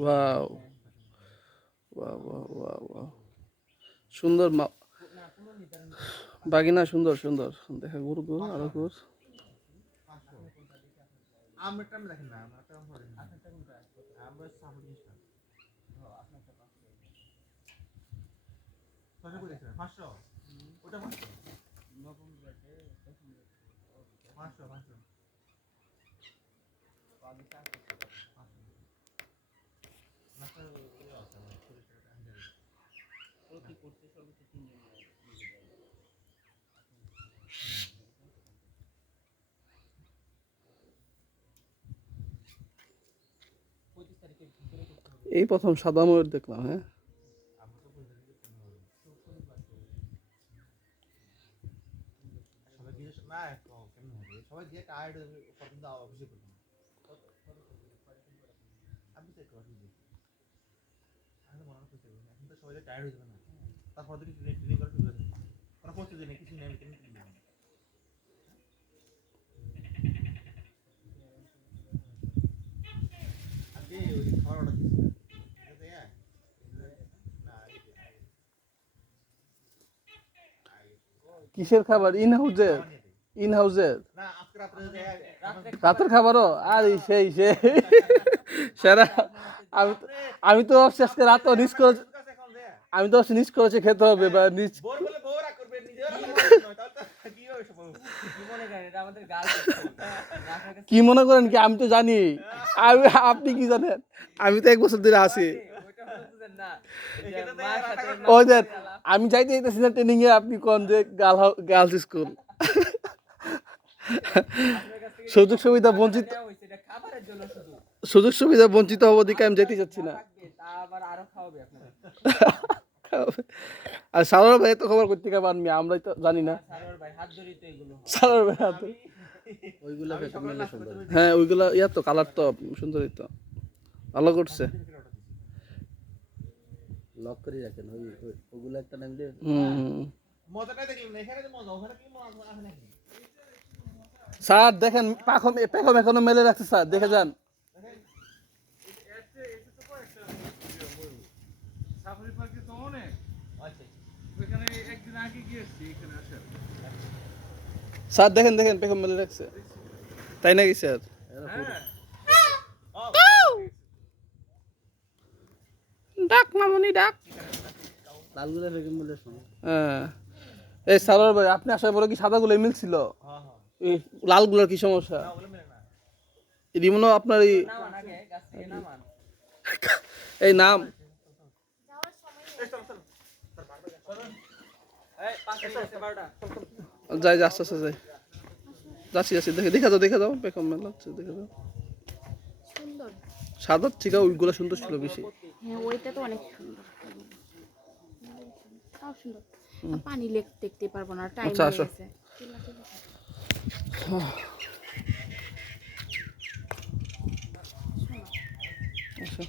Wow wow wow wow wow সুন্দর বাগিনা সুন্দর সুন্দর দেখা গুরু গুরু আরো গুরু এই প্রথম সাদা ময়ূর দেখলাম। হ্যাঁ কিসের খাবার? ইন হাউজের? ইন হাউজের রাতের খাবারও? আর সেই সেই সেরা। আমি আমি তো আজকে রাত নিজ করে, আমি তো নিজ করেছি খেতে হবে বা নিজ কি মনে করেন কি? আমি তো জানি। আপনি কি জানেন? আমি তো 1 বছর ধরে আছি। ওই দেন আমি যাইতে চাইতেছি না ট্রেনিং এ, আপনি কোন যে গার্লস স্কুল। সুযোগ সুবিধা বঞ্চিত, সুযোগ সুবিধা বঞ্চিত হবো দিকে আমি যেতে চাচ্ছি না। আর সারোয়ার ভাই তো খবর করতে পারবেন, আমরা তো জানি না। সারোয়ার ভাই হাত ওইগুলা সুন্দর। হ্যাঁ ওইগুলা ইয়া তো কালার তো সুন্দরই তো, ভালো করছে। লক করে রাখেন ওইগুলা একটা নাম দিয়ে। মজাটা দেখলেন এখানে, যে মজা ওখানে কি মজা আছে নাকি? স্যার দেখেন পাখম এখনো মেলে রাখছে স্যার, দেখে যান। স্যার দেখেন দেখেন পেখম মেলে রাখছে, তাই নাকি স্যার? ডাক মামুনি ডাক। লালগুলা পেখম মেলে শোনো। হ্যাঁ এই সারোয়ার ভাই আপনি আসার পরে কি সাদাগুলো মিলছিল? এই লালগুলোর কি সমস্যা? রিমনো আপনার এই নাম যাই যা আস্তে আস্তে যাই, যাচ্ছি যাচ্ছি। দেখে দাও পেখম মেলা হচ্ছে, দেখে দাও। সাদার থেকে ওইগুলো সুন্দর ছিল বেশি। হ্যাঁ ওইটা তো অনেক সুন্দর, তাও সুন্দর। পানি দেখতে পারবো না, টাইম হয়ে গেছে। আচ্ছা